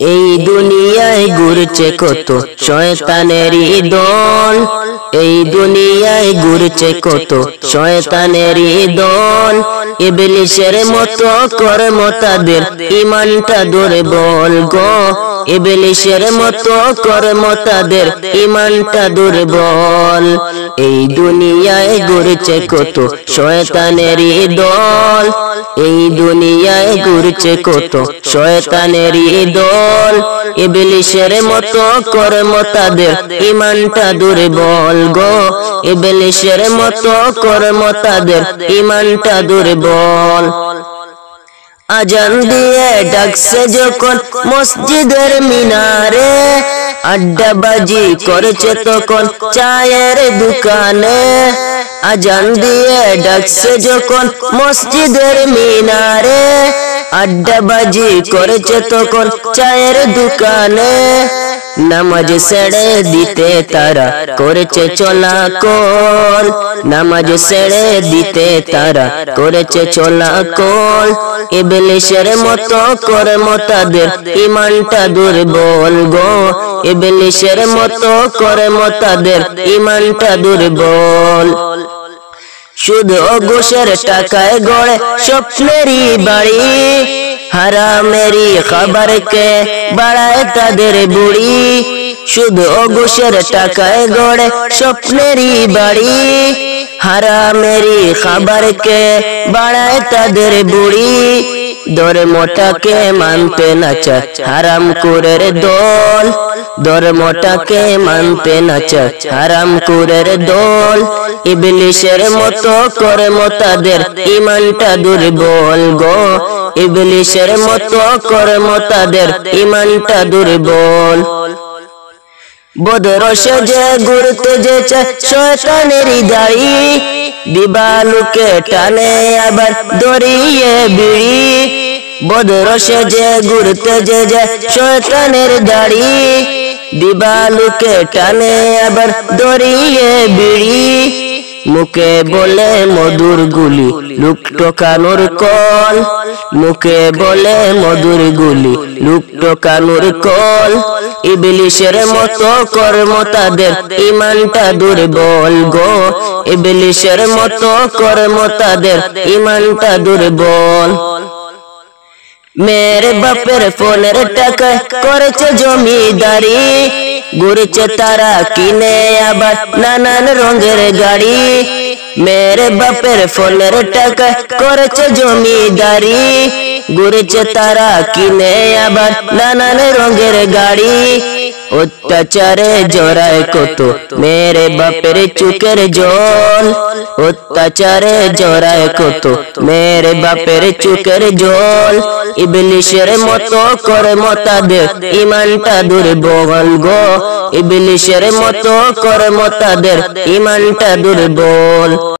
এই দুনিয়ায় ঘুরছে কত শয়তানেরই দল, এই দুনিয়ায় ঘুরছে কত শয়তানেরই দল। ইবলিসের মতো কর্ম তাদের, ঈমানটা দুর্বল গো। ইবলিসের মতো কর্ম তাদের, ঈমানটা দুর্বল। এই দুনিয়ায় ঘুরছে কত শয়তানেরই দল, এই দুনিয়ায় ঘুরছে কত শয়তানেরই দল। ইবলিসের মতো কর্ম তাদের, ঈমানটা দুর্বল গো। ইবলিসের মতো কর্ম তাদের, ঈমানটা দুর্বল। আজান দিয়ে ডাকছে যখন মসজিদের মিনারে, আড্ডাবাজি করেছে তখন চায়ের দোকানে। আজান দিয়ে ডাকছে যখন মসজিদের মিনারে, আড্ডাবাজি করেছে তখন চায়ের দোকানে। নামাজ ছেড়ে দিতে তারা করেছে চলাকল, নামাজ ছেড়ে দিতে তারা করেছে চলাকল। ইবলিসের মতো কর্ম তাদের, ঈমানটা দুর্বল গো। ইবলিসের মতো কর্ম তাদের, ঈমানটা দুর্বল। শুধু ঘুষের টাকায় গড়ে স্বপ্নেরই বাড়ি, হারামেরই খাবারকে বাড়ায় তাদের বুড়ি। শুধু ঘুষের টাকায় গড়ে স্বপ্নেরই বাড়ি, হারামেরই খাবারকে বাড়ায় তাদের বুড়ি। ধর্মটাকে মানতে না চায় হারামখোরের দল, ধর্মটাকে মানতে না চায় হারামখোরের দল। ইবলিসের মতো কর্ম তাদের, ঈমানটা দুর্বল গো। ইবলিসের মতো কর্ম তাদের, ঈমানটা দুর্বল। বদর সেজে ঘুরতে যে চায় শয়তানেরই দাড়ি, দিবালুকে টানে আবার দড়িয়ে বিড়ি। বদর সেজে ঘুরতে যে যায় শয়তানের দাড়ি, দিবালুকে টানে আবার দড়িয়ে বিড়ি। মুখে বলে মধুর গুলি লুক টোকানোর কল, মুখে বলে মধুর গুলি লুক টোকানোর কল। ইবলিসের মতো কর্ম তাদের, ঈমানটা দুর্বল গো। ইবলিসের মতো কর্ম তাদের, ঈমানটা দুর্বল। মেরে বাপের ফোনের টাকায় করেছে জমিদারি, ঘুরছে তারা কিনে আবার নানান রঙের গাড়ি। মেরে বাপের ফোনের টাকায় করেছে জমিদারি, ঘুরছে তারা কিনে আবার নানান রঙের গাড়ি। অত্যাচারে জড়ায় কত মেরে বাপের চোখের জল, অত্যাচারে জড়ায় কত মেরে বাপের চোখের জল। ইবলিসের মতো কর্ম তাদের, ঈমানটা দুর্বল গো। ইবলিসের মতো কর্ম তাদের, ঈমানটা দুর্বল।